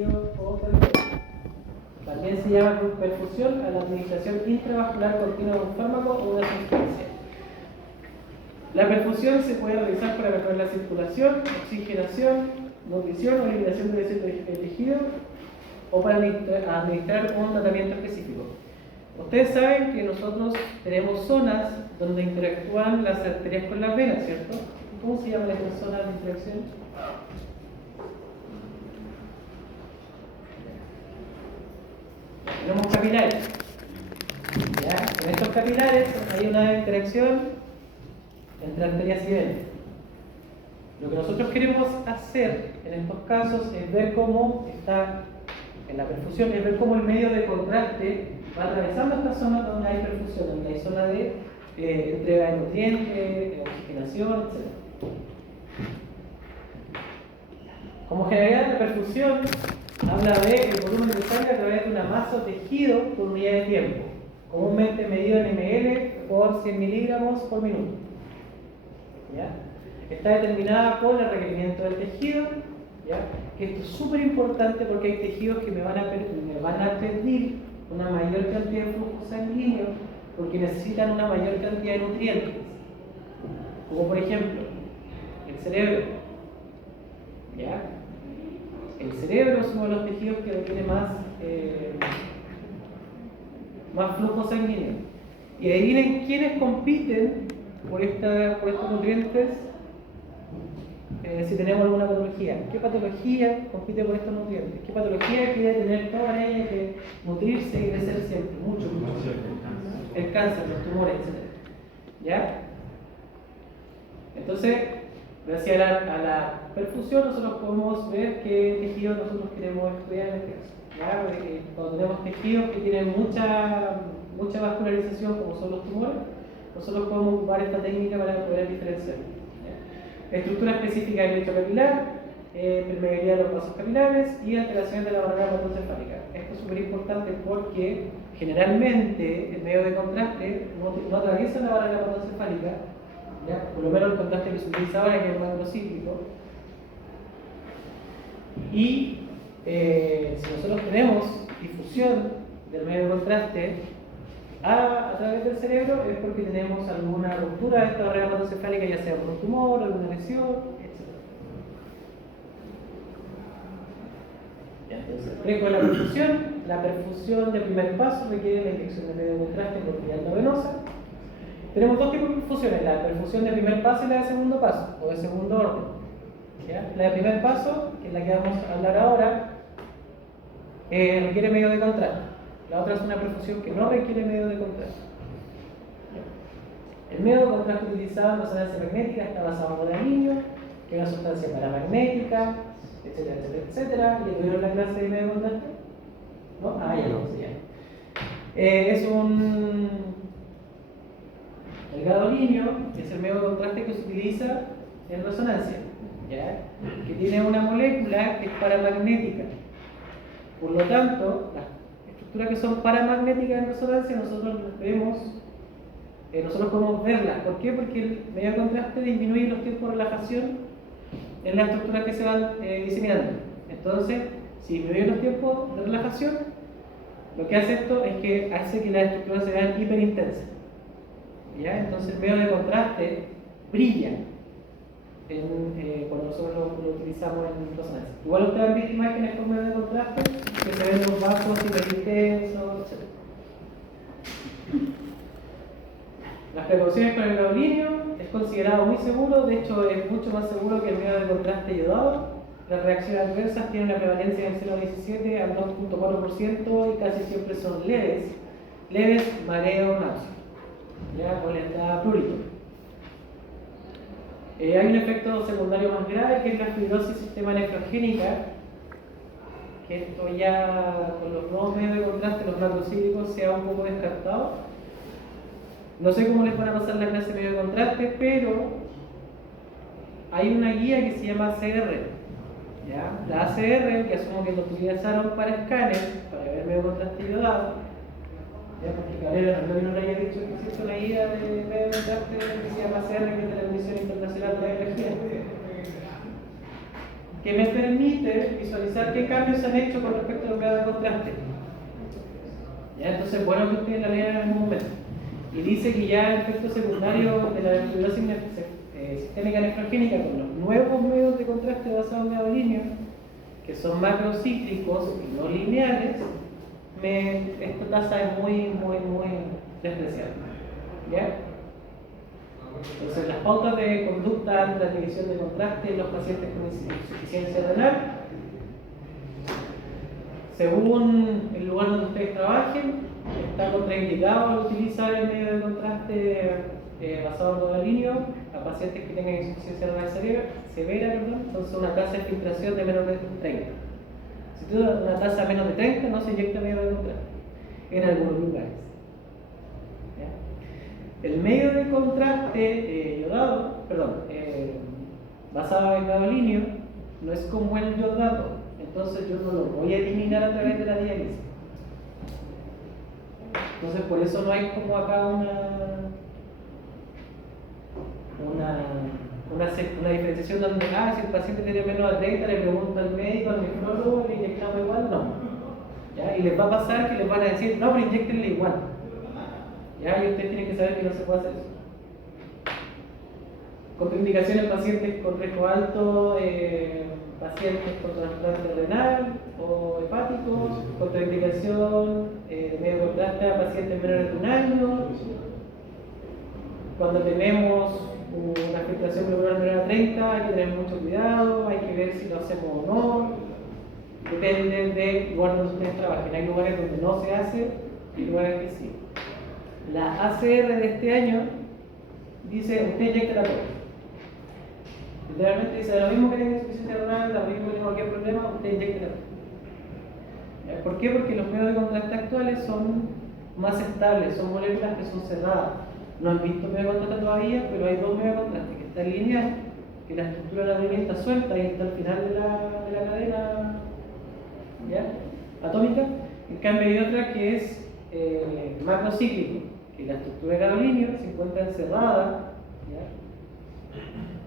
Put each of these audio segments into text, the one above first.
tejido o territorio. También se llama perfusión a la administración intravascular continua de un fármaco o una sustancia. La perfusión se puede realizar para mejorar la circulación, oxigenación, nutrición o eliminación de tejido o para administrar un tratamiento específico. Ustedes saben que nosotros tenemos zonas donde interactúan las arterias con las venas, ¿cierto? ¿Cómo se llaman estas zonas de interacción? Tenemos capilares. ¿Ya? En estos capilares hay una interacción entre arterias y venas. Lo que nosotros queremos hacer en estos casos es ver cómo está en la perfusión, es ver cómo el medio de contraste va atravesando estas zonas donde hay perfusión, donde hay zona de entrega de nutrientes, oxigenación, etc. Como generalidad, la perfusión habla del volumen de sangre a través de una masa o tejido por unidad de tiempo, comúnmente medido en ml por 100 miligramos por minuto. ¿Ya? Está determinada por el requerimiento del tejido, ¿ya? Que esto es súper importante porque hay tejidos que me van a pedir una mayor cantidad de flujo sanguíneo porque necesitan una mayor cantidad de nutrientes, como por ejemplo el cerebro. ¿Ya? El cerebro es uno de los tejidos que requiere más flujo sanguíneo. Y adivinen quiénes compiten por estos nutrientes. Si tenemos alguna patología, ¿qué patología compite por estos nutrientes? ¿Qué patología quiere tener toda ella que nutrirse y crecer siempre? Mucho. El cáncer, los tumores, etc. ¿Ya? Entonces, gracias a la perfusión, nosotros podemos ver qué tejidos nosotros queremos estudiar en este caso. ¿Ya? Porque cuando tenemos tejidos que tienen mucha vascularización, como son los tumores, nosotros podemos ocupar esta técnica para poder diferenciar. Estructura específica del lecho capilar, permeabilidad de los vasos capilares y alteraciones de la barrera hematoencefálica. Esto es súper importante porque generalmente el medio de contraste no atraviesa la barrera hematoencefálica, ¿ya? Por lo menos el contraste que se utiliza ahora, que es el macrocíclico. Y si nosotros tenemos difusión del medio de contraste a través del cerebro, es porque tenemos alguna ruptura de esta barrera hematoencefálica, ya sea por un tumor, alguna lesión, etc. Entonces, con la perfusión de primer paso requiere la inyección de medio de contraste por vía endovenosa. Tenemos dos tipos de perfusiones, la perfusión de primer paso y la de segundo paso, o de segundo orden. ¿Ya? La de primer paso, que es la que vamos a hablar ahora, requiere medio de contraste. La otra es una perfusión que no requiere medio de contraste. El medio de contraste utilizado en la resonancia magnética está basado en aluminio, que es una sustancia paramagnética, etcétera, etcétera, etcétera. ¿Ya tuvieron la clase de medio de contraste? ¿No? Ah, ya no, sí, ya. Es un el gadolinio, que es el medio de contraste que se utiliza en resonancia, ¿ya? Que tiene una molécula que es paramagnética. Por lo tanto, las estructuras que son paramagnéticas en resonancia nosotros podemos verlas. ¿Por qué? Porque el medio de contraste disminuye los tiempos de relajación en las estructuras que se van diseminando. Entonces, si disminuye los tiempos de relajación, lo que hace esto es que hace que las estructuras se vean hiperintensas. ¿Ya? Entonces el medio de contraste brilla cuando nosotros lo utilizamos en resonancia. Igual ustedes han visto imágenes con medio de contraste que se ven los vasos hiperintensos, etc. Las precauciones con el gadolinio es considerado muy seguro, de hecho es mucho más seguro que el medio de contraste iodado. Las reacciones adversas tienen una prevalencia del 0,17 al 2,4% y casi siempre son leves, mareo, náusea. Ya, con la prurito. Hay un efecto secundario más grave que es la fibrosis sistema nefrogénica, que esto ya con los nuevos medios de contraste, los macrocíclicos, se ha un poco descartado. No sé cómo les van a pasar la clase de medio de contraste, pero hay una guía que se llama ACR. ¿Ya? La ACR, que asumo que lo utilizaron para escáner, para ver medio de contraste iodado. Ya, porque Cabrera no le haya dicho que existe una guía de medio de contraste que se llama ACR, que es de la Comisión Internacional de la Energía. que me permite visualizar qué cambios se han hecho con respecto a los grados de contraste. ¿Ya? Entonces, bueno que ustedes la lean en algún momento. Y dice que ya el efecto secundario de la fibrosis sistémica nefrogénica con los nuevos medios de contraste basados en gadolinio, que son macrocíclicos y no lineales, esta tasa es muy despreciable. ¿Ya? Entonces, las pautas de conducta ante la división de contraste en los pacientes con insuficiencia renal, según el lugar donde ustedes trabajen, está contraindicado utilizar el medio de contraste basado en gadolinio a pacientes que tengan insuficiencia renal severa, entonces una tasa de filtración de menos de 30. Si tú das una tasa menos de 30, no se inyecta medio de contraste en algunos lugares. ¿Ya? El medio de contraste basado en gadolinio no es como el yodado, entonces yo no lo voy a eliminar a través de la diálisis. Entonces por eso no hay como acá una diferenciación donde, si el paciente tiene menos de 30, le pregunto al médico, al nefrólogo, le inyectamos igual, no. ¿Ya? Y les va a pasar que les van a decir, no, pero inyectenle igual. ¿Ya? Y ustedes tienen que saber que no se puede hacer eso. Contraindicaciones en pacientes con riesgo alto, pacientes con trasplante renal o hepático, contraindicación medio contraste a pacientes menores de 1 año. Cuando tenemos una filtración glomerular menor a 30, hay que tener mucho cuidado, hay que ver si lo hacemos o no. Depende del lugar donde ustedes trabajen. Hay lugares donde no se hace y lugares que sí. La ACR de este año dice, usted inyecta la cosa. Literalmente dice, lo mismo que tiene insuficiencia renal, lo mismo que tiene cualquier problema, usted inyecta la cosa. ¿Por qué? Porque los medios de contraste actuales son más estables, son moléculas que son cerradas. No han visto medio de contraste todavía, pero hay dos medios de contraste, que está lineal, que la estructura de la línea está suelta y está al final de la cadena, ¿ya?, atómica. En cambio hay otra que es macrocíclico, que la estructura de gadolinio se encuentra encerrada, ¿ya?,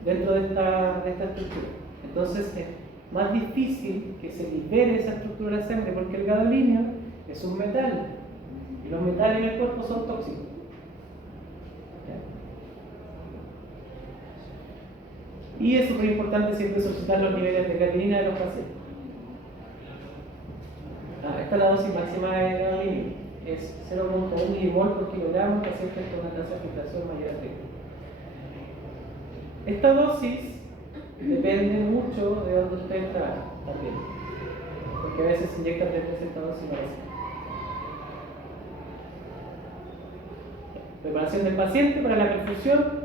dentro de esta estructura. Entonces es más difícil que se libere esa estructura de sangre porque el gadolinio es un metal y los metales en el cuerpo son tóxicos. Y es súper importante siempre solicitar los niveles de creatinina de los pacientes. Esta es la dosis máxima de gadolinio, es 0,1 milimol por kilogramo en pacientes con una tasa de filtración mayor a 30. Esta dosis depende mucho de donde ustedes trabajan también, porque a veces se inyectan 3 veces esta dosis no receta. Preparación del paciente para la perfusión.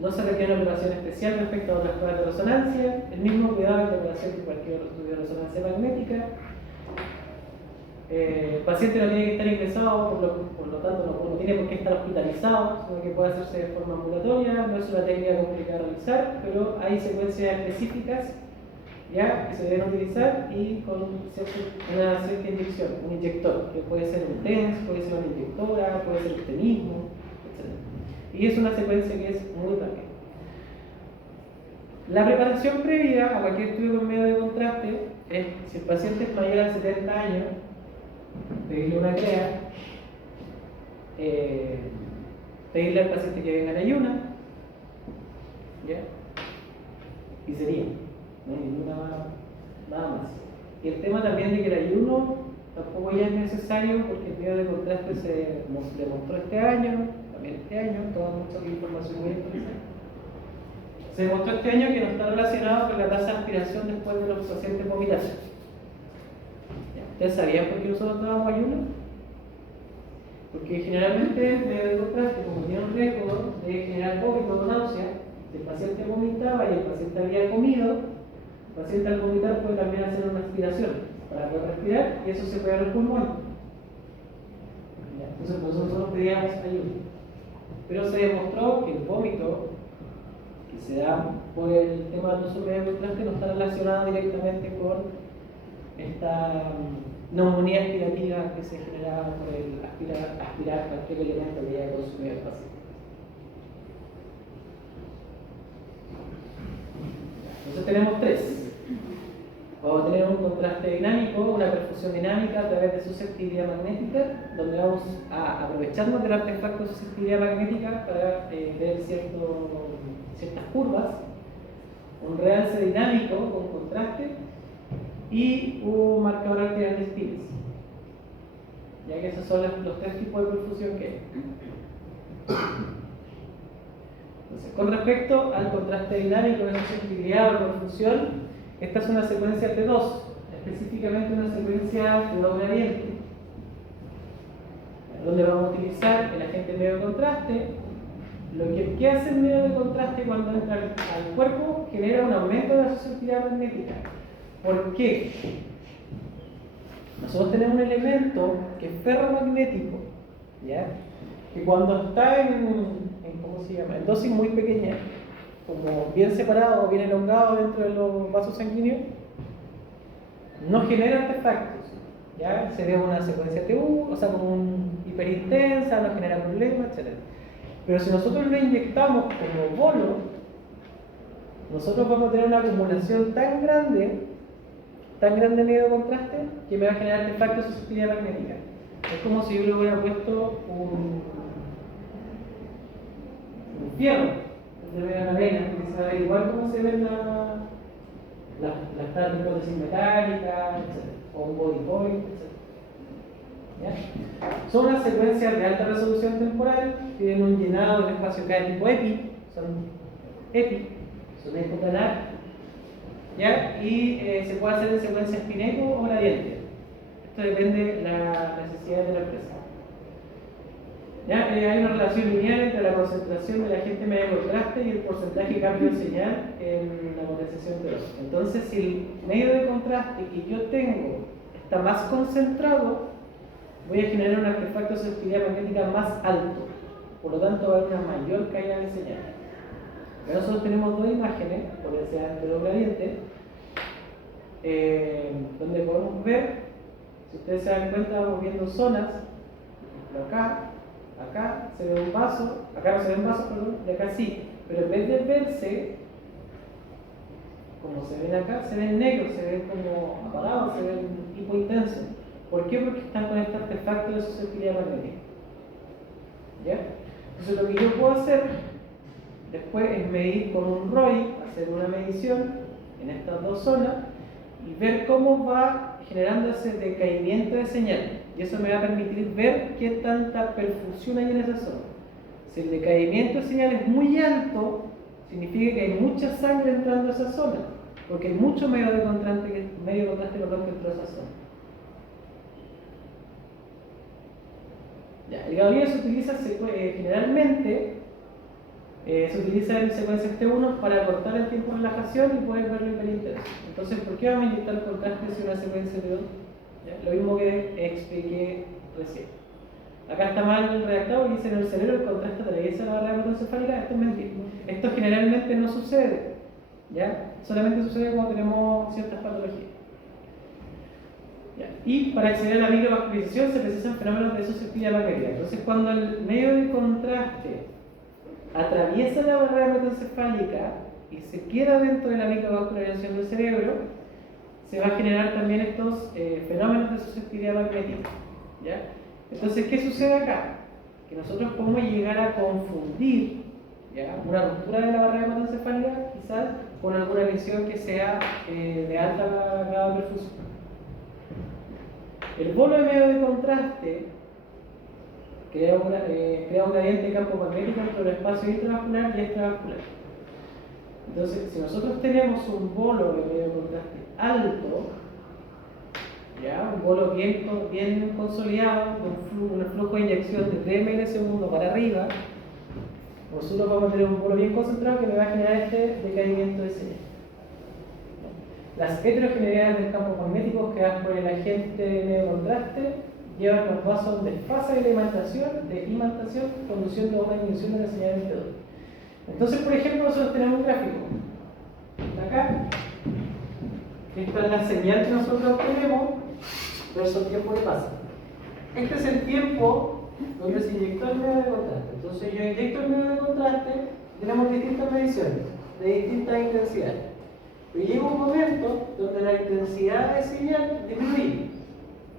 No se requiere una operación especial respecto a otras pruebas de resonancia, el mismo cuidado en la operación que cualquier otro estudio de resonancia magnética. El paciente no tiene que estar ingresado, por lo tanto no tiene por qué estar hospitalizado, sino que puede hacerse de forma ambulatoria. No es una técnica complicada de realizar, pero hay secuencias específicas ya que se deben utilizar y con una cierta inyección, un inyector, que puede ser un TENS, puede ser una inyectora, puede ser usted mismo, etc. Y es una secuencia que es muy rápida. La preparación previa a cualquier estudio con medio de contraste es, si el paciente es mayor a 70 años, pedirle una CREA, pedirle al paciente que venga en ayuna, ¿ya? Y sería, no hay ninguna nada más. Y el tema también de que el ayuno tampoco ya es necesario porque el medio de contraste se demostró este año, también este año, toda mucha información muy interesante. Se demostró este año que no está relacionado con la tasa de aspiración después de los pacientes vomitados. ¿Ustedes sabían por qué nosotros tomamos ayuno? Porque generalmente el medio de contraste, como tiene un riesgo de generar vómito o náusea, el paciente vomitaba y el paciente había comido, el paciente al vomitar puede también hacer una aspiración para poder respirar y eso se puede dar al pulmón. Entonces nosotros pedíamos ayuno. Pero se demostró que el vómito que se da por el tema del uso medio de contraste no está relacionado directamente con esta neumonía aspirativa que se generaba por el aspirar cualquier elemento que haya consumido el paciente. Entonces tenemos 3. Vamos a tener un contraste dinámico, una perfusión dinámica a través de susceptibilidad magnética, donde vamos a aprovecharnos del artefacto de susceptibilidad magnética para ver ciertas curvas, un realce dinámico con contraste y un marcador arterial de Stevens. Ya que esos son los tres tipos de perfusión que hay. Entonces, con respecto al contraste dinámico de susceptibilidad o perfusión, esta es una secuencia T2, específicamente una secuencia T2 gradiente, donde vamos a utilizar el agente medio de contraste. ¿Qué hace el medio de contraste cuando entra al cuerpo? Genera un aumento de la susceptibilidad magnética. ¿Por qué? Nosotros tenemos un elemento que es ferromagnético, ¿ya? Que cuando está ¿cómo se llama? En dosis muy pequeña, como bien separado o bien elongado dentro de los vasos sanguíneos, no genera artefactos, ¿ya? Se ve una secuencia TU, o sea, como hiperintensa, no genera problemas, etc. Pero si nosotros lo inyectamos como bolo, nosotros vamos a tener una acumulación tan grande de medio de contraste, que me va a generar artefactos de susceptibilidad magnética. Es como si yo le hubiera puesto un fierro de la vena, que se va a ver igual como se ven las prótesis metálicas, etc. O un body point, etc. ¿Ya? Son unas secuencias de alta resolución temporal, tienen un llenado del espacio K de tipo EPI, son ecoplanar, ¿ya? Y se puede hacer en secuencia espineco o gradiente. Esto depende de la necesidad de la empresa. ¿Ya? Hay una relación lineal entre la concentración del agente medio de contraste y el porcentaje de cambio de señal en la condensación de los. Entonces, si el medio de contraste que yo tengo está más concentrado, voy a generar un artefacto de susceptibilidad magnética más alto. Por lo tanto, va a haber una mayor caída de señal. Pero nosotros tenemos dos imágenes, por ese T2 gradiente, donde podemos ver, si ustedes se dan cuenta, vamos viendo zonas. Por acá se ve un vaso, acá no se ve un vaso, perdón, y acá sí, pero en vez de verse, como se ven acá, se ven negros, se ven como apagados, se ven tipo intenso. ¿Por qué? Porque están con este artefacto de susceptibilidad magnética. ¿Ya? Entonces lo que yo puedo hacer después es medir con un ROI, hacer una medición en estas dos zonas y ver cómo va generando ese decaimiento de señal. Y eso me va a permitir ver qué tanta perfusión hay en esa zona. Si el decaimiento de señal es muy alto, significa que hay mucha sangre entrando a esa zona, porque hay mucho medio de contraste que entró a esa zona. Ya, el gaudillo se utiliza generalmente se utiliza en secuencias T1 para cortar el tiempo de relajación y poder verlo hiperintenso. Entonces, ¿por qué vamos a inyectar contraste en una secuencia T2? ¿Ya? Lo mismo que expliqué recién. Acá está mal redactado y dice: en el cerebro el contraste atraviesa la barrera hematoencefálica. Esto es mentira. Esto generalmente no sucede, ¿ya? Solamente sucede cuando tenemos ciertas patologías. ¿Ya? Y para acceder a la microvascularización se precisan fenómenos de susceptibilidad magnética. Entonces, cuando el medio de contraste atraviesa la barrera hematoencefálica y se queda dentro de la microvascularización del cerebro, se va a generar también estos fenómenos de susceptibilidad magnética. ¿Ya? Entonces, ¿qué sucede acá? Que nosotros podemos llegar a confundir, ¿ya?, una ruptura de la barrera hematoencefálica quizás con alguna lesión que sea de alta grado de perfusión. El bolo de medio de contraste crea un gradiente de campo magnético entre el espacio intravascular y extravascular. Entonces, si nosotros tenemos un bolo de medio de contraste alto, ¿ya?, un bolo bien consolidado, un flujo de inyección de 3 ml segundo para arriba, nosotros vamos a tener un bolo bien concentrado que me va a generar este decaimiento de señal. Las heterogeneidades del campo magnético creadas por el agente de medio contraste llevan los vasos de fase de imantación, conduciendo a una disminución de la señal en T2. Entonces, por ejemplo, nosotros tenemos un gráfico. Acá, esta es la señal que nosotros obtenemos versus el tiempo que pasa. Este es el tiempo donde se inyectó el medio de contraste. Entonces, yo inyecto el medio de contraste, tenemos distintas mediciones de distintas intensidades. Pero llega un momento donde la intensidad de señal disminuye.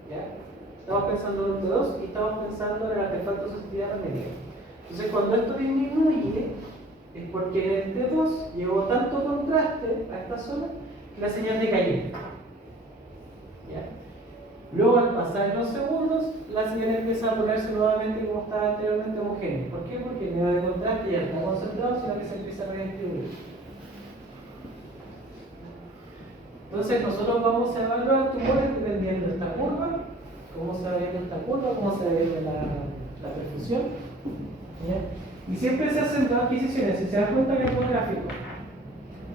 ¿Ya? Estamos pensando en el T2 y estamos pensando en el artefacto de sensibilidad remedial. Entonces, cuando esto disminuye, es porque en el T2 llegó tanto contraste a esta zona que la señal decayó. ¿Ya? Luego, al pasar los segundos, la señal empieza a ponerse nuevamente como estaba anteriormente homogénea. ¿Por qué? Porque el nivel de contraste ya está concentrado, sino que se empieza a redistribuir. Entonces, nosotros vamos a evaluar tumores dependiendo de esta curva, cómo se va viendo esta curva, cómo se va viendo la perfusión. ¿Ya? Y siempre se hacen dos adquisiciones. Si se dan cuenta que hay dos gráficos,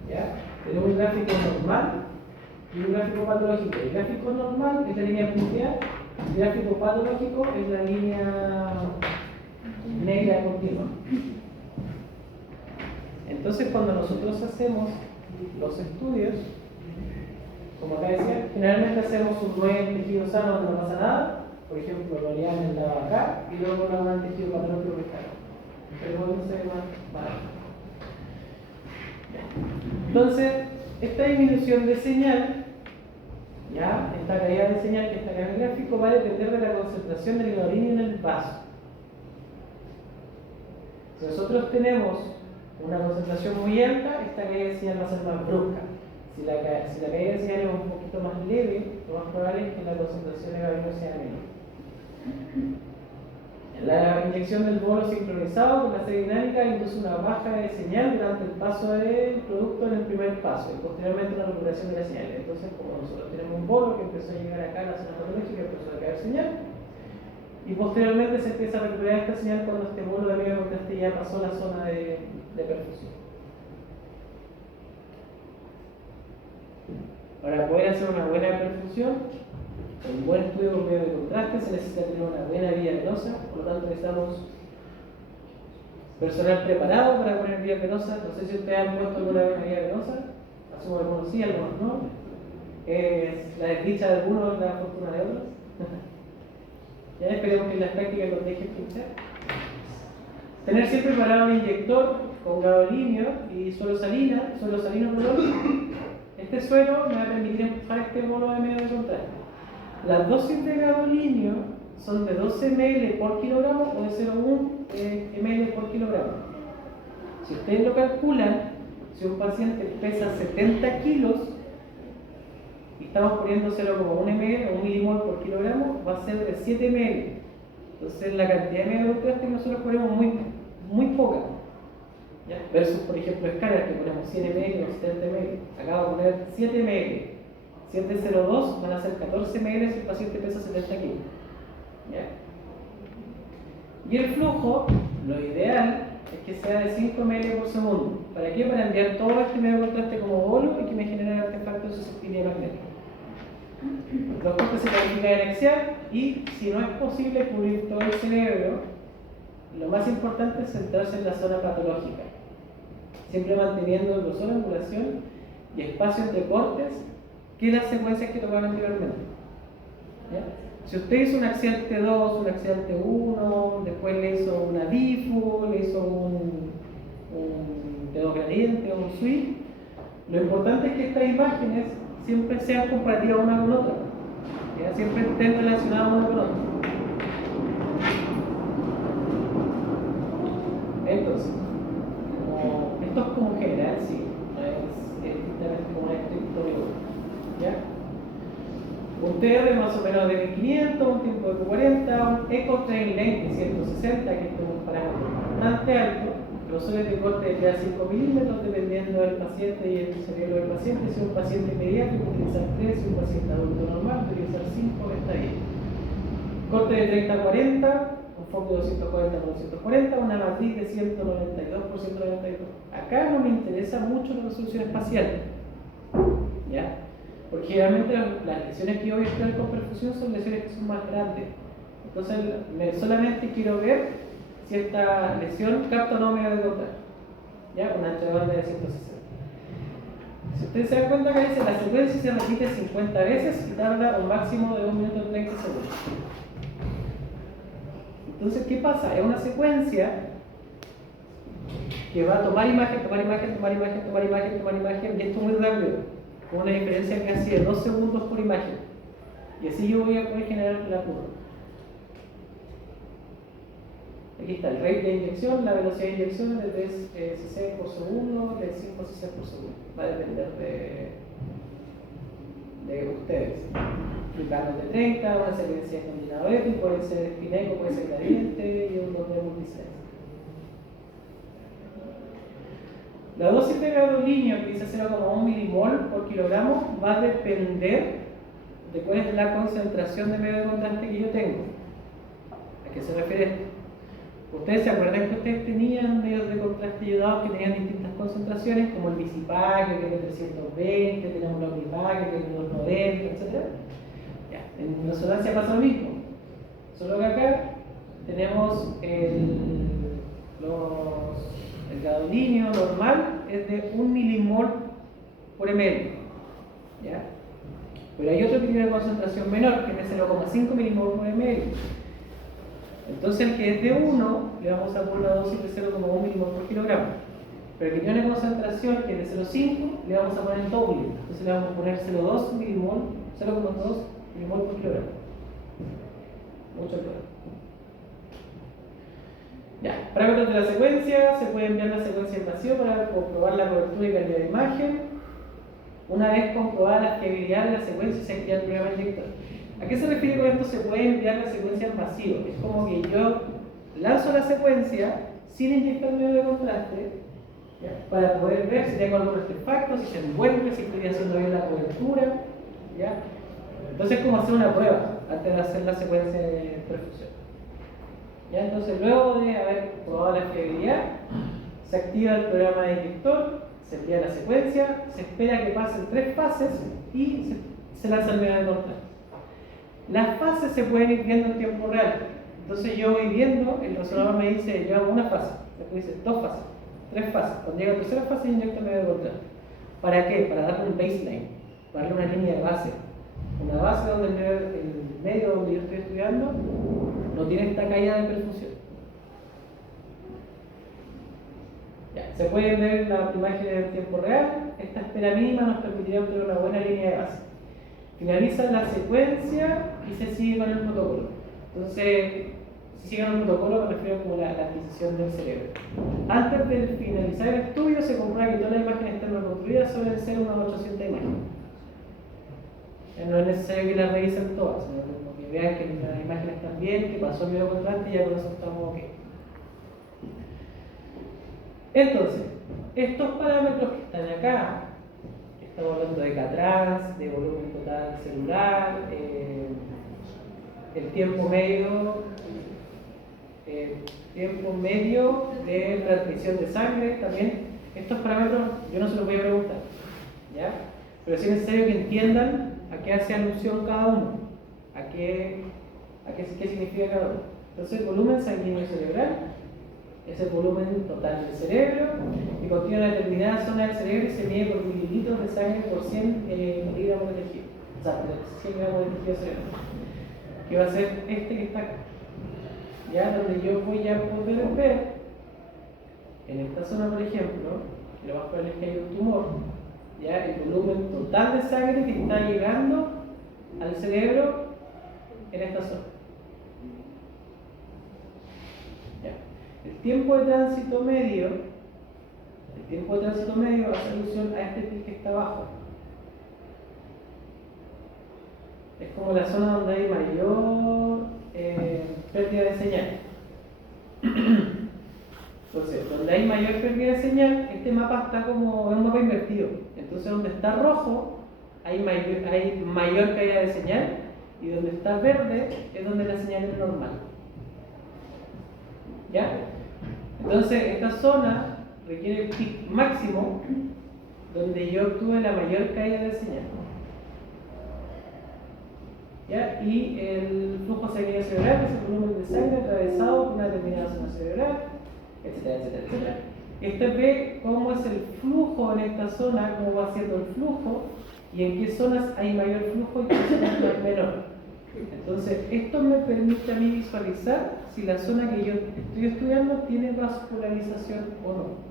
¿ya? Tenemos un gráfico normal y un gráfico patológico. El gráfico normal es la línea punteada, el gráfico patológico es la línea negra continua. Entonces, cuando nosotros hacemos los estudios, como acá decía, generalmente hacemos un 9 en tejido sano donde no pasa nada, por ejemplo, lo harían en la acá y luego lo hagan en tejido patológico que está acá. Pero no se ve más barato. Entonces, esta disminución de señal, ¿ya? Esta caída de señal que está acá en el gráfico va a depender de la concentración del gliadolíneo en el vaso. Si nosotros tenemos una concentración muy alta, esta caída de señal va a ser más brusca. Si la caída de señal es un poquito más leve, lo más probable es que la concentración de gliadolíneo sea menor. La inyección del bolo sincronizado con la serie dinámica induce una baja de señal durante el paso del producto en el primer paso y posteriormente una recuperación de la señal. Entonces, como nosotros tenemos un bolo que empezó a llegar acá a la zona patológica, empezó a caer señal y posteriormente se empieza a recuperar esta señal cuando este bolo de medio contraste ya pasó la zona de perfusión. Para poder hacer una buena perfusión, un buen estudio con medio de contraste, se necesita tener una buena vía venosa, por lo tanto necesitamos personal preparado para poner vía venosa. No sé si ustedes han puesto alguna vez una vía venosa, asumo que algunos sí, algunos no. Es la desdicha de algunos, la fortuna de otros. Ya esperemos que en las prácticas los dejen escuchar. Tener siempre preparado un inyector con gadolinio y suelo salino, perdón. Este suelo me va a permitir empujar este bolo de medio de contraste. Las dosis de gadolinio son de 12 ml por kilogramo o de 0,1 ml por kilogramo. Si ustedes lo calculan, si un paciente pesa 70 kilos y estamos poniendo 0,1 ml o 1 milimol por kilogramo, va a ser de 7 ml. Entonces la cantidad de medio de contraste que nosotros ponemos muy poca. ¿Ya? Versus, por ejemplo, escáner que ponemos 100 ml o 70 ml. Acá vamos a poner 7 ml. Si es de 0,2 van a ser 14 ml si el paciente pesa 70 kilos. ¿Ya? Y el flujo, lo ideal es que sea de 5 ml por segundo. ¿Para qué? Para enviar todo este medio contraste como bolo y que me genere el artefacto de susceptibilidad magnética. Los cortes se califican en axial y si no es posible cubrir todo el cerebro, lo más importante es centrarse en la zona patológica, siempre manteniendo el grosor, angulación y espacio entre cortes que las secuencias que tocaron anteriormente. ¿Ya? Si usted hizo un axial T2, un axial T1, después le hizo una DIFU, le hizo un T2 gradiente o un sweep, lo importante es que estas imágenes siempre sean comparativas una con otra, ¿ya? Siempre estén relacionadas una con otra. Entonces, esto es como general, sí, no es estrictamente como un estricto, ¿ya? Un TR más o menos de 1500, un tiempo de 40, un Eco Train Length de 160, que es un parámetro bastante alto, grosores de corte de 3 a 5 milímetros, dependiendo del paciente y el cerebro del paciente. Si es un paciente pediátrico, utilizar 3, si es un paciente adulto normal, utilizar 5, está bien. Corte de 30 a 40, un foco de 240 por 240, una matriz de 192 por 192. Acá no me interesa mucho la resolución espacial, ¿ya? Porque generalmente las lesiones que yo voy a estudiar con perfusión son lesiones que son más grandes. Entonces, solamente quiero ver si esta lesión capta o no medio de contraste. ¿Ya? Una ancho de banda de 160. Si ustedes se dan cuenta que dice la secuencia se repite 50 veces y tarda un máximo de 1 minuto y 30 segundos. Entonces, ¿qué pasa? Es una secuencia que va a tomar imagen, tomar imagen, tomar imagen, tomar imagen, tomar imagen, y esto muy rápido, con una diferencia casi de 2 segundos por imagen. Y así yo voy a poder generar la curva. Aquí está el rate de inyección, la velocidad de inyección de 3 cc por segundo, de 5 cc por segundo. Va a depender de ustedes. Flipanos de 30, una secuencia de combinado EPI, puede ser espineco, puede ser gradiente y un dos de multisex. La dosis de gadolinio, que dice 0,1 milimol por kilogramo, va a depender de cuál es la concentración de medio de contraste que yo tengo. ¿A qué se refiere esto? Ustedes se acuerdan que ustedes tenían medios de contraste ayudados que tenían distintas concentraciones, como el Bicipaque, que es de 320, tenemos la Omnipaque, que es de 290, etc. Ya, en resonancia pasa lo mismo, solo que acá tenemos el gadolinio normal es de 1 milimol por ml, ¿ya? Pero hay otro que tiene una concentración menor, que es de 0,5 milimol por ml. Entonces el que es de 1 le vamos a poner una dosis de 0,1 milimol por kilogramo. Pero el que tiene una concentración que es de 0,5 le vamos a poner el doble. Entonces le vamos a poner 0,2 milimol, 0,2 milimol por kilogramo. Mucho claro. Ya, parámetros de la secuencia, se puede enviar la secuencia en vacío para comprobar la cobertura y calidad de imagen. Una vez comprobada la fiabilidad de la secuencia, se envía el programa inyector. ¿A qué se refiere con esto? Se puede enviar la secuencia en vacío. Es como que yo lanzo la secuencia sin inyectar medio de contraste, ¿ya? Para poder ver si tengo algún artefacto, si se envuelve, si estoy haciendo bien la cobertura, ¿ya? Entonces es como hacer una prueba antes de hacer la secuencia de perfusión. ¿Ya? Entonces luego de haber probado la fiabilidad, se activa el programa de inyector, se envía la secuencia, se espera que pasen 3 fases y se lanza el medio de contraste. Las fases se pueden ir viendo en tiempo real. Entonces yo voy viendo, el resolador me dice, yo hago una fase, después dice 2 fases, 3 fases. Cuando llega a la tercera fase, inyecto medio de contraste. ¿Para qué? Para darle un baseline, para darle una línea de base. Una base donde el medio donde yo estoy estudiando no tiene esta caída de perfusión. Ya, se puede ver las imágenes en tiempo real. Esta espera mínima nos permitirá obtener una buena línea de base. Finaliza la secuencia y se sigue con el protocolo. Entonces, si sigue con el protocolo, me refiero como la adquisición del cerebro. Antes de finalizar el estudio, se comprueba que todas las imágenes externas construidas suelen ser unas 800 imágenes. No es necesario que las revisen todas, sino que vean que las imágenes están bien, que pasó el medio contraste y ya con eso estamos ok. Entonces, estos parámetros que están acá, estamos hablando de K-trans, de volumen total celular, el tiempo medio de transmisión de sangre también. Estos parámetros yo no se los voy a preguntar, ¿ya? Pero sí es necesario que entiendan a qué hace alusión cada uno, qué significa cada uno. Entonces, el volumen sanguíneo cerebral es el volumen total del cerebro y contiene una determinada zona del cerebro y se mide por mililitros de sangre por 100 miligramos de tejido. O sea, 100 gramos de tejido cerebral. Que va a ser este que está acá. Ya, donde yo voy a poder ver, en esta zona, por ejemplo, lo más probable es que haya un tumor. Ya, el volumen total de sangre que está llegando al cerebro en esta zona. Ya. El tiempo de tránsito medio hace alusión a este que está abajo. Es como la zona donde hay mayor pérdida de señal. Entonces, donde hay mayor pérdida de señal, este mapa está como, es un mapa invertido. Entonces, donde está rojo, hay mayor caída de señal, y donde está verde es donde la señal es normal. ¿Ya? Entonces, esta zona requiere el pic máximo, donde yo obtuve la mayor caída de señal. ¿Ya? Y el flujo sanguíneo cerebral es el volumen de sangre atravesado por una determinada zona cerebral, etcétera, etcétera, etcétera. Este ve cómo es el flujo en esta zona, cómo va siendo el flujo y en qué zonas hay mayor flujo y qué zonas hay menor. Entonces, esto me permite a mí visualizar si la zona que yo estoy estudiando tiene vascularización o no.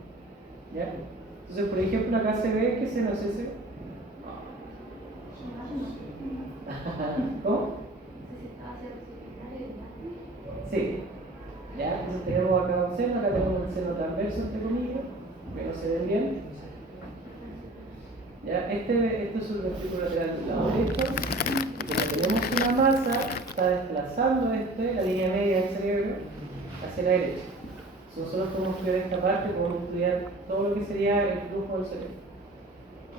¿Ya? Entonces, por ejemplo, acá se ve que se nos hace. ¿Cómo? Sí. ¿Ya? Entonces tenemos acá un seno, acá tenemos el seno transverso, entre comillas, que no se ven bien. ¿Ya? Este es un vértigo lateral del lado derecho. Tenemos una masa, está desplazando la línea media del cerebro hacia la derecha. Si nosotros podemos estudiar esta parte, podemos estudiar todo lo que sería el flujo del cerebro.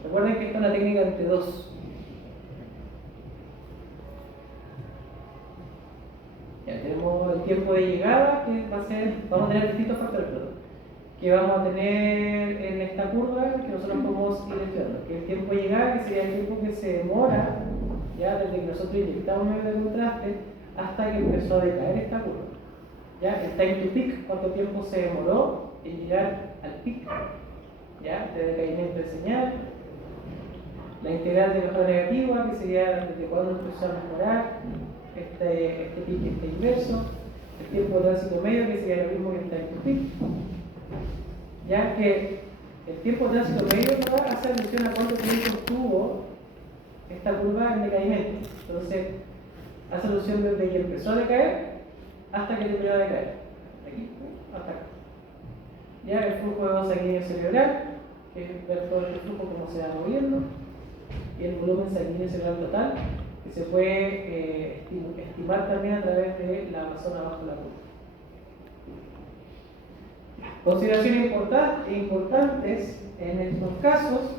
Recuerden que esta es una técnica entre dos. Ya tenemos el tiempo de llegada, que va a ser, vamos a tener distintos factores, que vamos a tener en esta curva, que nosotros podemos ir estudiando, que el tiempo de llegada, que sería el tiempo que se demora, ya desde que nosotros inyectamos medio de contraste hasta que empezó a decaer esta curva. ¿Ya? El time to peak, cuánto tiempo se demoró en llegar al peak, ¿ya? De decaimiento de señal. La integral de mejora negativa, que sería desde cuándo empezó a mejorar este peak, este inverso. El tiempo de tránsito medio, que sería lo mismo que el time to peak. Ya que el tiempo de tránsito medio no hace alusión a cuánto tiempo estuvo esta curva en decaimiento. Entonces, hace alusión desde que empezó a decaer hasta que terminó de caer. Aquí, hasta acá. Ya el flujo de sanguíneo cerebral, que es ver todo el flujo como se va moviendo, y el volumen sanguíneo cerebral total, que se puede estimar también a través de la zona bajo la curva. Consideraciones importantes en estos casos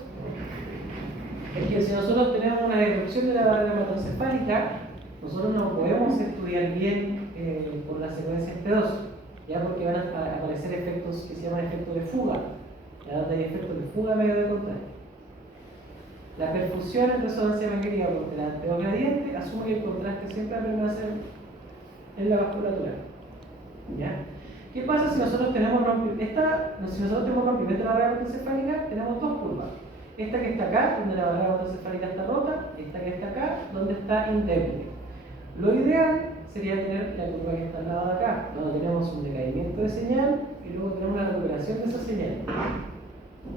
es que si nosotros tenemos una disrupción de la barrera hematocefálica, nosotros no podemos estudiar bien por la secuencia T2, ya porque van a aparecer efectos que se llaman efectos de fuga, ya donde hay efectos de fuga medio de contraste. La perfusión en resonancia magnética por delante o gradiente asume que el contraste siempre va a permanecer en la vasculatura. ¿Ya? ¿Qué pasa si nosotros tenemos rompimiento de la barrera hematocefálica? Tenemos dos curvas. Esta que está acá, donde la barrera hematocefálica está rota, esta que está acá, donde está indemne. Lo ideal sería tener la curva que está al lado de acá, donde tenemos un decaimiento de señal y luego tenemos una recuperación de esa señal,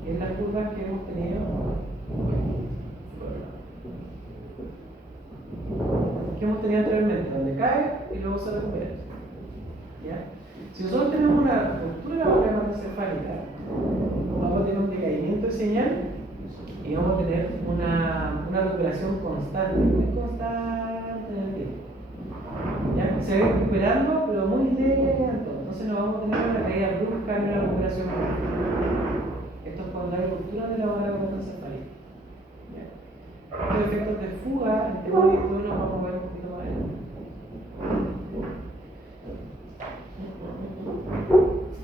que es la curva que hemos tenido, anteriormente, donde cae y luego se recupera. ¿Ya? Si nosotros tenemos una ruptura de la barrera hematocefálica, vamos a tener un decaimiento de señal y vamos a tener una recuperación constante, muy constante en el tiempo. ¿Ya? Se va recuperando, pero muy lento. Entonces no vamos a tener una caída brusca en una recuperación. Esto es cuando hay ruptura de la barrera hematocefálica. Los efectos de fuga, en teoría, todos los vamos a ver un poquito más adelante.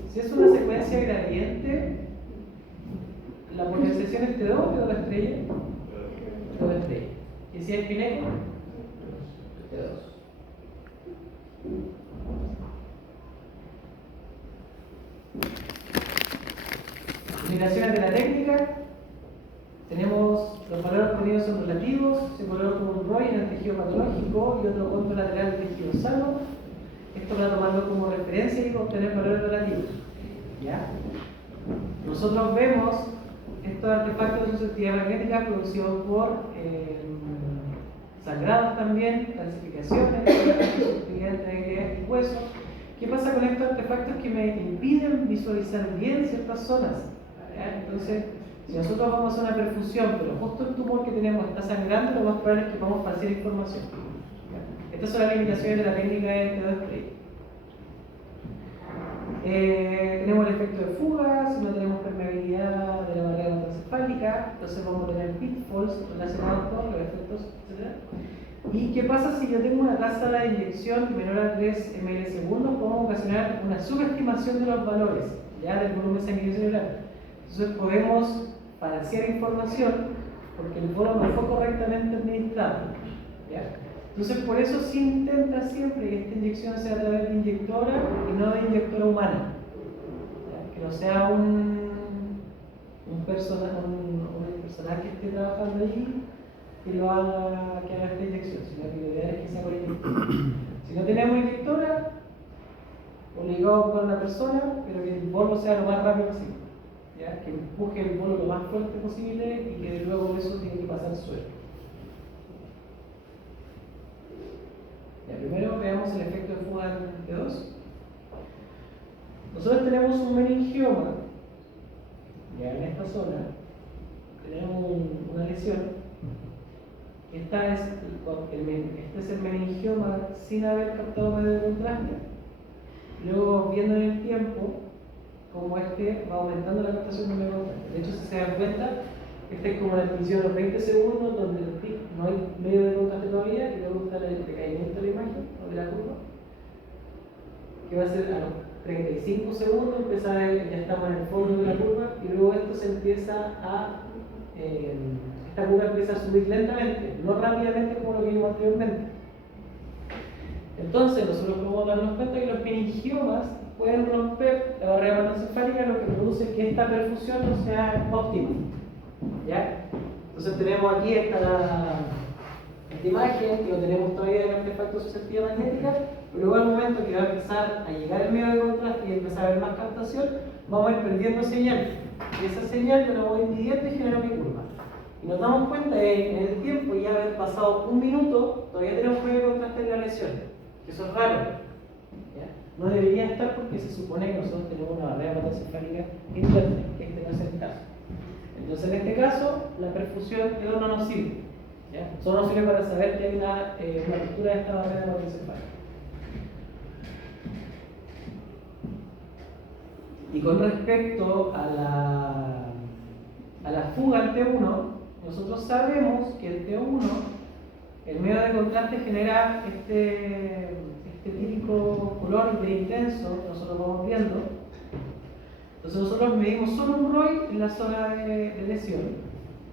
Si es una secuencia gradiente, la polarización es T2 o T2 estrella. T2 estrella. ¿Y si es pineco? T2. Implicaciones de la técnica. Tenemos los valores obtenidos son relativos, se coloca como un ROI en el tejido patológico y otro punto lateral del tejido sano. Esto para tomarlo como referencia y obtener valores relativos. ¿Ya? Nosotros vemos estos artefactos de susceptibilidad magnética producidos por sangrados también, calcificaciones, susceptibilidad entre y huesos. ¿Qué pasa con estos artefactos que me impiden visualizar bien ciertas zonas? ¿Ya? Entonces, si nosotros vamos a hacer una perfusión, pero justo el tumor que tenemos está sangrando, lo más probable es que podamos falsear información. ¿Ya? Estas son las limitaciones de la técnica de T2 Spray. Tenemos el efecto de fuga, si no tenemos permeabilidad de la barrera hematocefálica, entonces vamos a tener pitfalls relacionados con los efectos, etc. ¿Y qué pasa si yo tengo una tasa de inyección menor a 3 ml segundos? Podemos ocasionar una subestimación de los valores, ya del volumen sanguíneo cerebral. Entonces podemos falsear información porque el bolo no fue correctamente administrado. ¿Ya? Entonces por eso se intenta siempre que esta inyección sea a través de inyectora y no de inyectora humana. ¿Ya? Que no sea un personal que esté trabajando allí que lo haga, que haga esta inyección, sino que lo ideal es que sea con inyectora. Si no tenemos inyectora, obligado a ocupar una persona, pero que el bolo sea lo más rápido posible. ¿ya? Que empuje el bolo lo más fuerte posible y que luego eso tiene que pasar al suelo. Ya, primero veamos el efecto de fuga en T2. Nosotros tenemos un meningioma, ya en esta zona, tenemos una lesión. Este es el meningioma sin haber captado medio de contraste. Luego, viendo en el tiempo, como este va aumentando la captación de medio de contraste. De hecho, si se dan cuenta, este es como la extensión de los 20 segundos, donde no hay medio de contraste todavía, y luego está el decaimiento de la imagen o de la curva, que va a ser a los 35 segundos, ya estamos en el fondo de la curva, y luego esto se empieza a. Esta curva empieza a subir lentamente, no rápidamente como lo vimos anteriormente. Entonces, nosotros podemos darnos cuenta que los meningiomas pueden romper la barrera hematoencefálica, lo que produce que esta perfusión no sea óptima. ¿Ya? Entonces, tenemos aquí esta imagen que no tenemos todavía de artefacto susceptible magnética, pero luego al momento que va a empezar a llegar el medio de contraste y empezar a haber más captación, vamos a ir perdiendo señal. Y esa señal yo la voy midiendo y genero mi curva. Y nos damos cuenta que en el tiempo ya haber pasado un minuto, todavía tenemos medio de contraste en la lesión. Que eso es raro. ¿Ya? No debería estar porque se supone que nosotros tenemos una barrera hematoencefálica interna, que este no es el caso. Entonces en este caso, la perfusión no nos sirve. ¿Ya? Solo nos sirve para saber que hay una ruptura de esta barrera hematoencefálica. Y con respecto a la fuga en T1, nosotros sabemos que el T1, el medio de contraste genera este típico color de intenso que nosotros vamos viendo. Entonces nosotros medimos solo un ROI en la zona de lesión,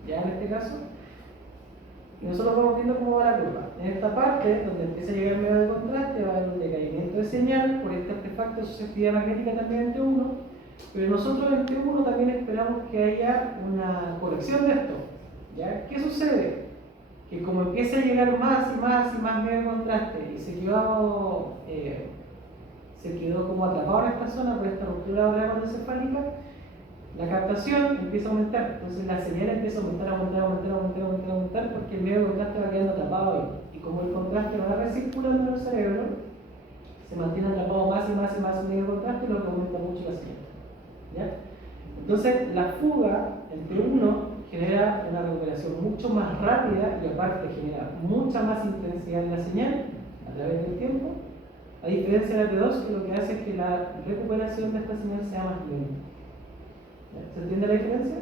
ya en este caso, y nosotros vamos viendo cómo va la curva. En esta parte, donde empieza a llegar el medio de contraste, va a haber un decaimiento de señal por este artefacto de susceptibilidad magnética también en T1, pero nosotros en T1 también esperamos que haya una corrección de esto. ¿Ya? ¿Qué sucede? Que como empieza a llegar más y más y más medio de contraste y se quedó como atrapado en esta zona por esta ruptura de la barrera hematoencefálica, la captación empieza a aumentar. Entonces la señal empieza a aumentar porque el medio de contraste va quedando atrapado ahí. Y como el contraste va recirculando en el cerebro, se mantiene atrapado más y más y más el medio de contraste, lo que aumenta mucho la señal. ¿Ya? Entonces la fuga entre uno genera una recuperación mucho más rápida y aparte genera mucha más intensidad en la señal a través del tiempo, a diferencia de la T2, que lo que hace es que la recuperación de esta señal sea más lenta. ¿Se entiende la diferencia?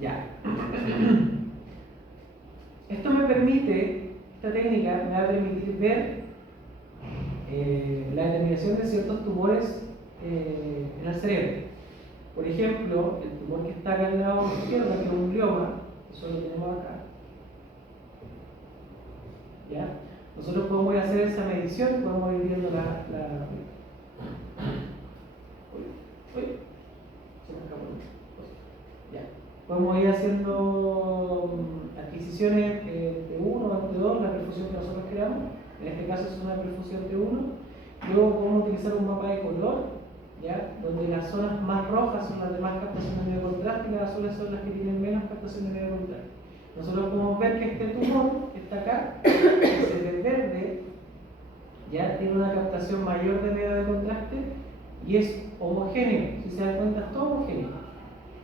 Ya. Esto me permite, esta técnica me va a permitir ver la determinación de ciertos tumores en el cerebro. Por ejemplo, el tumor que está acá en el lado izquierdo, que es un glioma, eso lo tenemos acá. ¿Ya? Nosotros podemos ir a hacer esa medición, podemos ir viendo ya. Podemos ir haciendo adquisiciones de 1 o de 2, la perfusión que nosotros creamos. En este caso es una perfusión de 1. Luego podemos utilizar un mapa de color, ¿ya? Donde las zonas más rojas son las de más captación de medio contraste y las azules son las que tienen menos captación de medio contraste. Nosotros podemos ver que este tumor que está acá, que se ve verde, ya tiene una captación mayor de medio de contraste y es homogéneo. Si se dan cuenta, es todo homogéneo.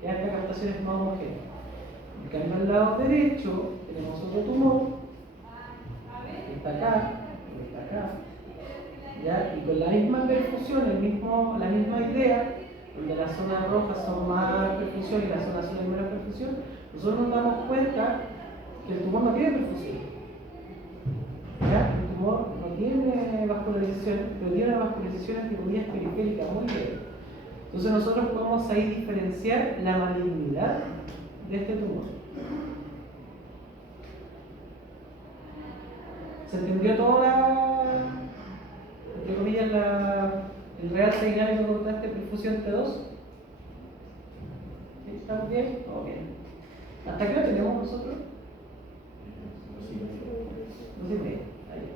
Ya esta captación es más homogénea. En cambio, al lado derecho tenemos otro tumor que está acá, ¿ya? Y con la misma perfusión, la misma idea, donde las zonas rojas son más perfusión y las zonas azules menos perfusión, nosotros nos damos cuenta que el tumor no tiene perfusión. ¿Ya? El tumor no tiene vascularización, pero tiene una vascularización en teorías periféricas muy leve. Entonces nosotros podemos ahí diferenciar la malignidad de este tumor. ¿Se entendió toda entre comillas, el real dinámico de contraste perfusión T2? ¿Sí? ¿Estamos bien? ¿Estamos bien? ¿Hasta qué hora tenemos nosotros? 2:30. Ahí.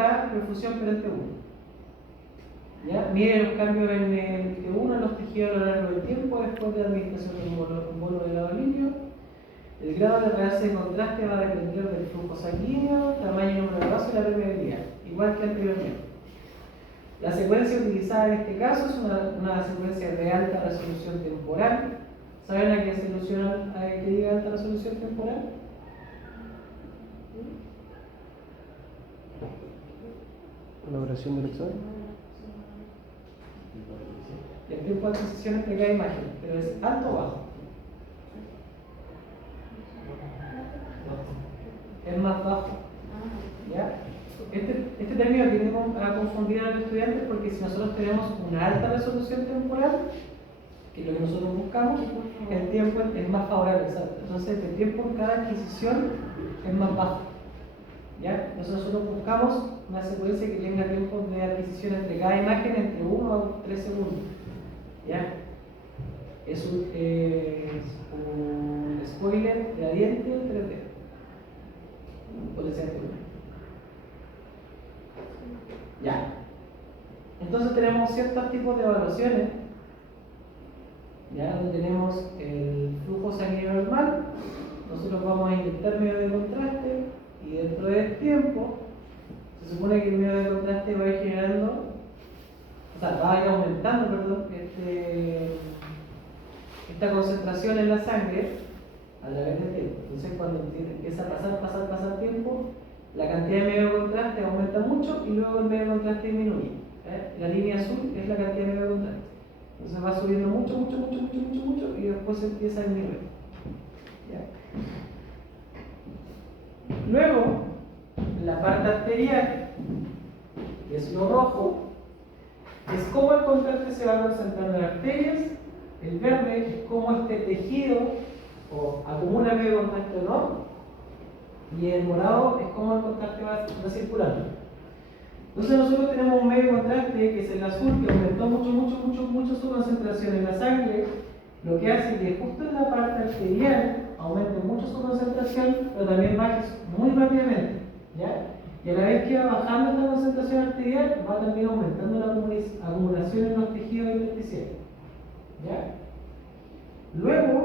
la perfusión por el T1. ¿Ya? Mide los cambios en el T1 en los tejidos a lo largo del tiempo después de la administración de un bolo de gadolinio. El grado de realce de contraste va a depender del flujo sanguíneo, tamaño y número de vasos y la permeabilidad, igual que anteriormente. La secuencia utilizada en este caso es una secuencia de alta resolución temporal. ¿Saben a qué solución hay que diga alta resolución temporal? ¿Elaboración del examen? El tiempo de adquisición entre cada imagen, pero es alto o bajo. Es más bajo. ¿Ya? Este término tiene a confundir a los estudiantes porque si nosotros tenemos una alta resolución temporal, que es lo que nosotros buscamos, el tiempo es más favorable, ¿sabes? Entonces el tiempo en cada adquisición es más bajo. ¿Ya? Entonces nosotros buscamos una secuencia que tenga tiempo de adquisición entre cada imagen entre 1 a 3 segundos. ¿Ya? Es un spoiler gradiente 3D. Potencial. Ya. Entonces tenemos ciertos tipos de evaluaciones. Ya, donde tenemos el flujo sanguíneo normal. Nosotros vamos a inyectar medio de contraste y dentro del tiempo se supone que el medio de contraste va a ir generando, o sea, va a ir aumentando, perdón, esta concentración en la sangre a través del tiempo. Entonces cuando empieza a pasar tiempo, la cantidad de medio de contraste aumenta mucho y luego el medio de contraste disminuye. La línea azul es la cantidad de medio de contraste. Entonces va subiendo mucho y después se empieza a disminuir. ¿Ya? Luego, la parte arterial, que es lo rojo, es cómo el contraste se va concentrando en las arterias. El verde es cómo este tejido o acumula medio de contraste o no. Y el morado es cómo el contraste va circulando. Entonces nosotros tenemos un medio de contraste que es el azul, que aumentó mucho su concentración en la sangre, lo que hace que justo en la parte arterial aumente mucho su concentración, pero también baje muy rápidamente. ¿Ya? Y a la vez que va bajando esta concentración arterial, va también aumentando la acumulación en los tejidos intersticiales. ¿Ya? Luego,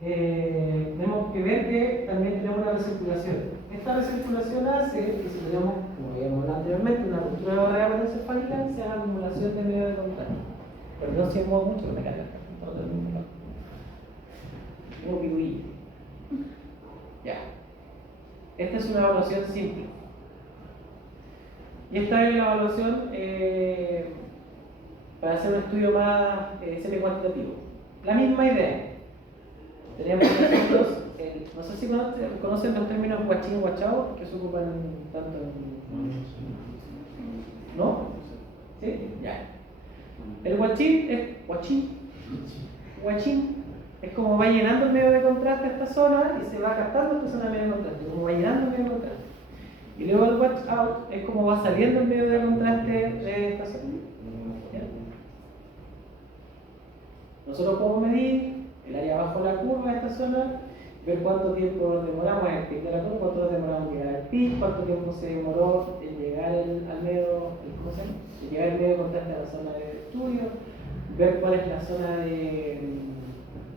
tenemos que ver que también tenemos una recirculación. Esta recirculación hace que si tenemos, como habíamos hablado anteriormente, una ruptura de barrera hematoencefálica, se haga acumulación de medio de contacto. Perdón si muevo mucho, me cae la cara. Tengo piruillo. Ya. Esta es una evaluación simple. Y esta es la evaluación para hacer un estudio más semi-cuantitativo. La misma idea. Tenemos ejemplos, no sé si conocen los términos guachín y guachao, que se ocupan tanto en... ¿No? ¿Sí? Ya. El guachín es guachín. Es como va llenando el medio de contraste a esta zona y se va captando esta zona de medio de contraste, como va llenando el medio de contraste. Y luego el watch out es como va saliendo el medio de contraste de esta zona. ¿Ya? Nosotros podemos medir el área bajo la curva de esta zona, ver cuánto tiempo nos demoramos en el pic de la curva, cuánto nos demoramos en llegar al pic, cuánto tiempo se demoró en llegar al medio, ¿cómo se llama? En llegar el medio de contraste a la zona de estudio, ver cuál es la zona de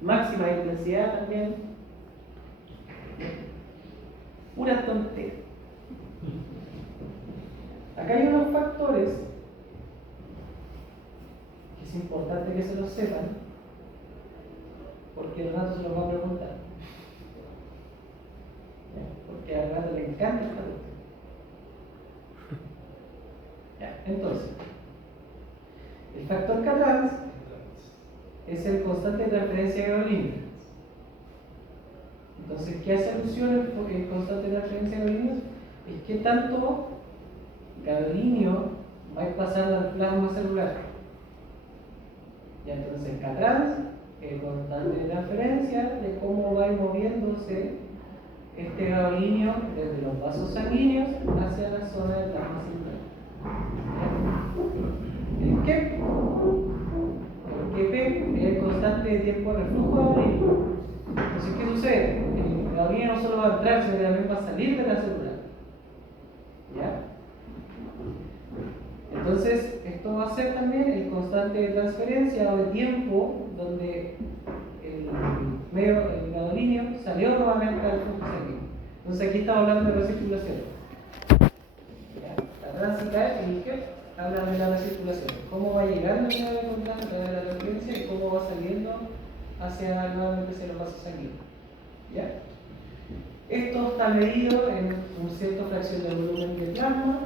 máxima intensidad también. Pura tontería. Acá hay unos factores que es importante que se los sepan, porque el rato se los va a preguntar. ¿Ya? Porque al rato le encanta esta pregunta. Ya, entonces, el factor K-trans es el constante de transferencia gadolinea. Entonces, ¿qué hace alusión el constante de transferencia gadolinea? Es que tanto gadolinio va a ir pasando al plasma celular. Ya, entonces, K-trans, el constante de transferencia de cómo va a ir moviéndose este gadolinio desde los vasos sanguíneos hacia la zona del plasma celular. El Kep, es el constante de tiempo de reflujo gadolinio. Entonces, ¿qué sucede? El gadolinio no solo va a entrar, sino que también va a salir de la célula. ¿Ya? Entonces, esto va a ser también el constante de transferencia o de tiempo donde el gadolinio salió nuevamente al flujo sanguíneo. Entonces, aquí estamos hablando de recirculación. La tránsita y que habla de la recirculación. Cómo va llegando el medio de contacto a través de la transferencia y cómo va saliendo nuevamente hacia los vasos sanguíneos. ¿Ya? Esto está medido en un cierto fracción del volumen de plasma,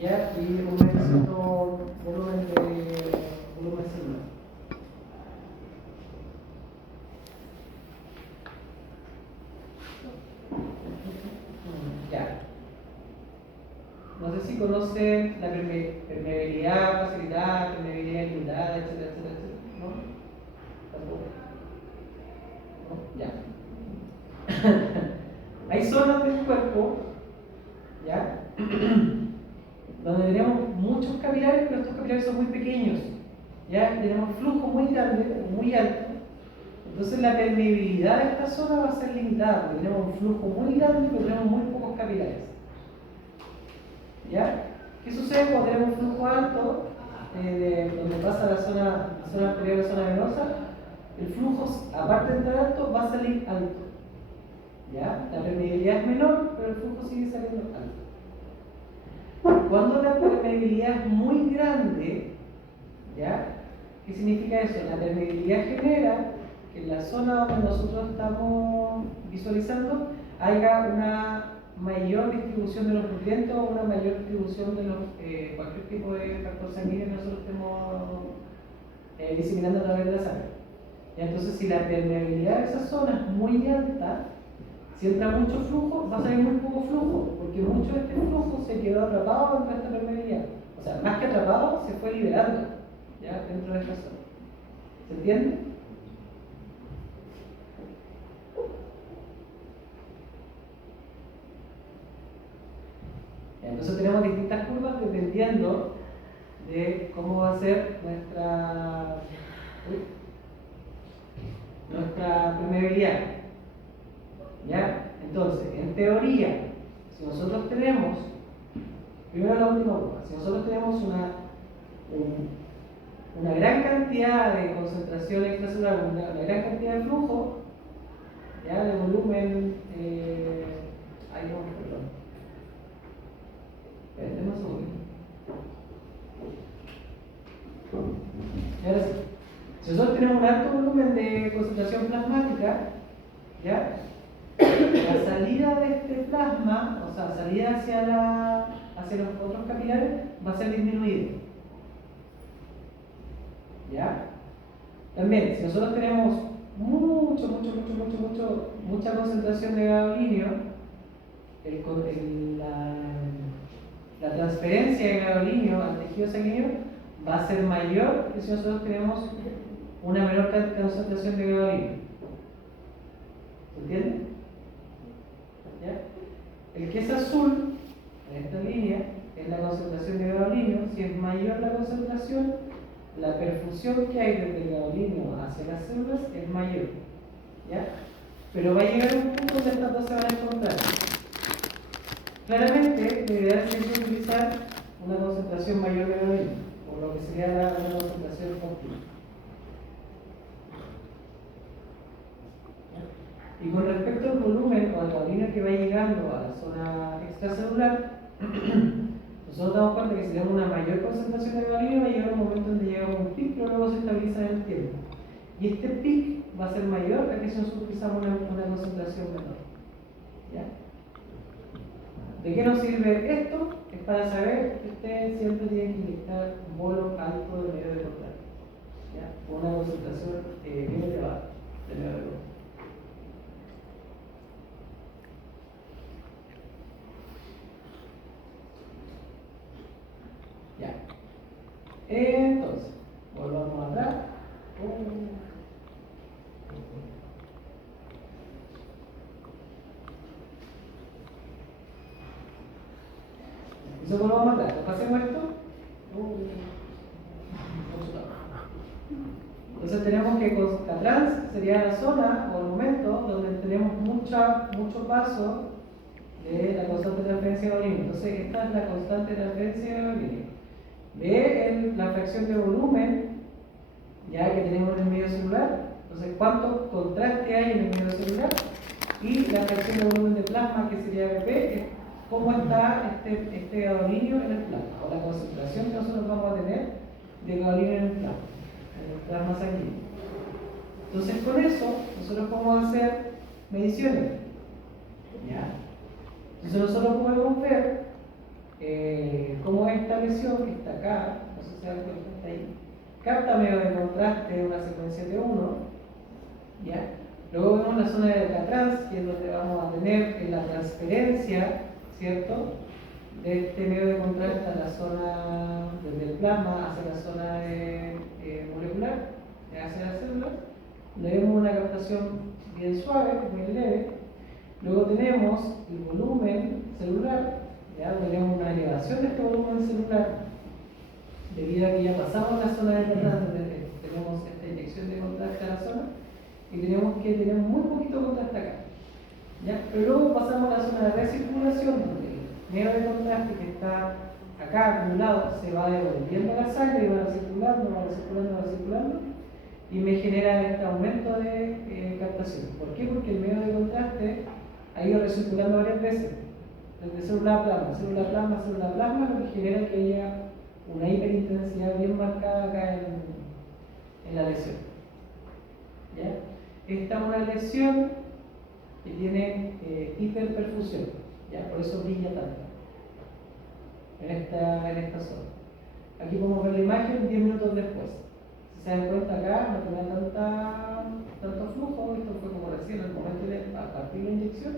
¿ya? Y un cierto volumen celular. Ya. No sé si conocen la permeabilidad, facilidad, permeabilidad limitada, etcétera, etcétera, etcétera. ¿No? ¿Tampoco? ¿No? Ya. Hay zonas del cuerpo, ¿ya? Donde tenemos muchos capilares, pero estos capilares son muy pequeños, ¿ya? Tenemos flujo muy grande, muy alto. Entonces la permeabilidad de esta zona va a ser limitada, porque tenemos un flujo muy grande, pero tenemos muy pocos capilares. ¿Ya? ¿Qué sucede cuando tenemos un flujo alto, donde pasa la zona arterial, la zona venosa? El flujo, aparte de entrar alto, va a salir alto. ¿Ya? La permeabilidad es menor, pero el flujo sigue saliendo alto. Cuando la permeabilidad es muy grande, ¿ya? ¿Qué significa eso? La permeabilidad genera que en la zona donde nosotros estamos visualizando haya una mayor distribución de los nutrientes o una mayor distribución de cualquier tipo de factor sanguíneo que nosotros estemos diseminando a través de la sangre. Y entonces, si la permeabilidad de esa zona es muy alta, si entra mucho flujo, va a salir muy poco flujo, porque mucho de este flujo se quedó atrapado dentro de esta permeabilidad. O sea, más que atrapado, se fue liberando, ¿ya? Dentro de esta zona. ¿Se entiende? Entonces tenemos distintas curvas dependiendo de cómo va a ser nuestra permeabilidad. ¿Ya? Entonces, en teoría, si nosotros tenemos, primero la última curva, si nosotros tenemos una gran cantidad de concentración extracelular, una gran cantidad de flujo, ¿ya? De volumen, perdón. Espérenme un segundo. Y ahora sí, si nosotros tenemos un alto volumen de concentración plasmática, ¿ya? La salida de este plasma, o sea, salida hacia los otros capilares, va a ser disminuida. ¿Ya? También, si nosotros tenemos mucha concentración de gadolinio, la transferencia de gadolinio al tejido sanguíneo va a ser mayor que si nosotros tenemos una menor concentración de gadolinio. ¿Se entiende? ¿Ya? El que es azul, en esta línea, es la concentración de gadolinio. Si es mayor la concentración, la perfusión que hay desde el gadolinio hacia las células es mayor. ¿Ya? Pero va a llegar un punto donde estas dos se van a encontrar. Claramente, lo ideal sería utilizar una concentración mayor de gadolinio, o lo que sería una concentración óptima. Y con respecto al volumen o al gadolinio que va llegando a la zona extracelular, nosotros damos cuenta que si tenemos una mayor concentración de gadolinio va a llegar un momento donde llega un pic, pero luego se estabiliza en el tiempo. Y este pic va a ser mayor a que si nosotros utilizamos una concentración menor. ¿Ya? ¿De qué nos sirve esto? Es para saber que ustedes siempre tienen que inyectar un bolo alto de medio de contacto, ¿ya? Con una concentración bien elevada de medio de contacto. Ya. Entonces, volvamos atrás. Entonces volvamos atrás. Pasemos esto. Entonces tenemos que la trans sería la zona o el momento donde tenemos mucho paso de la constante de transferencia de gadolinio. Entonces esta es la constante de transferencia de gadolinio. fracción de volumen, ya que tenemos en el medio celular, entonces cuánto contraste hay en el medio celular, y la fracción de volumen de plasma, que sería BP, es cómo está este gadolinio en el plasma, o la concentración que nosotros vamos a tener de gadolinio en el plasma sanguíneo. Entonces con eso nosotros podemos hacer mediciones, ¿ya? Entonces nosotros podemos ver cómo esta lesión que está acá, no sé si se dan cuenta, está ahí, capta medio de contraste de una secuencia T1, ¿ya? Luego vemos la zona de Alcatrans, que es donde vamos a tener la transferencia, ¿cierto?, de este medio de contraste a la zona desde el plasma hacia la zona molecular, hacia la célula. Le vemos una captación bien suave, muy leve. Luego tenemos el volumen celular, ¿ya? Tenemos una elevación de este volumen celular debido a que ya pasamos la zona de Alcatrans, donde tenemos esta inyección de contraste a la zona, y tenemos que tener muy poquito contraste acá, ¿ya? Pero luego pasamos a la zona de recirculación, donde el medio de contraste que está acá acumulado se va devolviendo a la sangre y va recirculando, y me genera este aumento de captación. ¿Por qué? Porque el medio de contraste ha ido recirculando varias veces, desde célula a plasma, célula a plasma, célula a plasma, lo que genera que haya una hiperintensidad bien marcada acá en la lesión, ¿ya? Esta es una lesión que tiene hiperperfusión, ¿ya? Por eso brilla tanto en esta zona. Aquí podemos ver la imagen 10 minutos después. Si se dan cuenta acá, no tenía tanto flujo, esto fue como recién, al momento a partir de la inyección.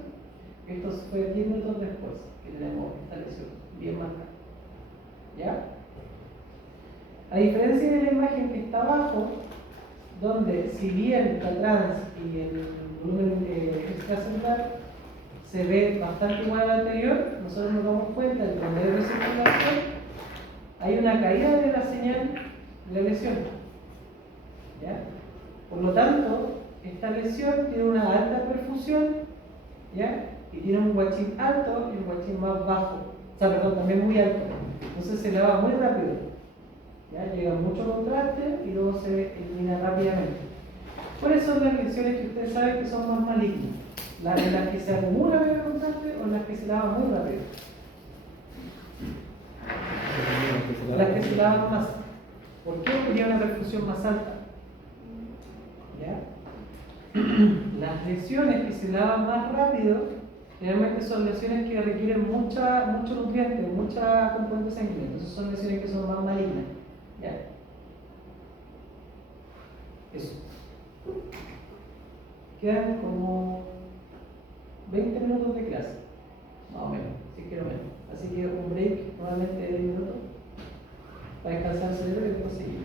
Esto fue 10 minutos después que tenemos esta lesión bien marcada, ¿ya? A diferencia de la imagen que está abajo, donde si bien la trans y el volumen extracelular se ve bastante igual al anterior, nosotros nos damos cuenta que cuando hay recirculación hay una caída de la señal de la lesión, ¿ya? Por lo tanto, esta lesión tiene una alta perfusión, ¿ya? Y tiene un guachín alto y un guachín más bajo, o sea, perdón, también muy alto. Entonces se lava muy rápido, ¿ya? Llega mucho contraste y luego se elimina rápidamente. ¿Cuáles son las lesiones que ustedes saben que son más malignas? ¿Las que se acumulan en el contraste o las que se lavan muy rápido? Las que se lavan más. ¿Por qué? Porque tiene una perfusión más alta, ¿ya? Las lesiones que se lavan más rápido generalmente son lesiones que requieren mucho nutriente, mucha componente sanguínea. Entonces son lesiones que son más malignas, ¿ya? Eso. Quedan como 20 minutos de clase, más o menos, si quiero menos. Así que un break, normalmente de 10 minutos, para descansar el cerebro y después seguir.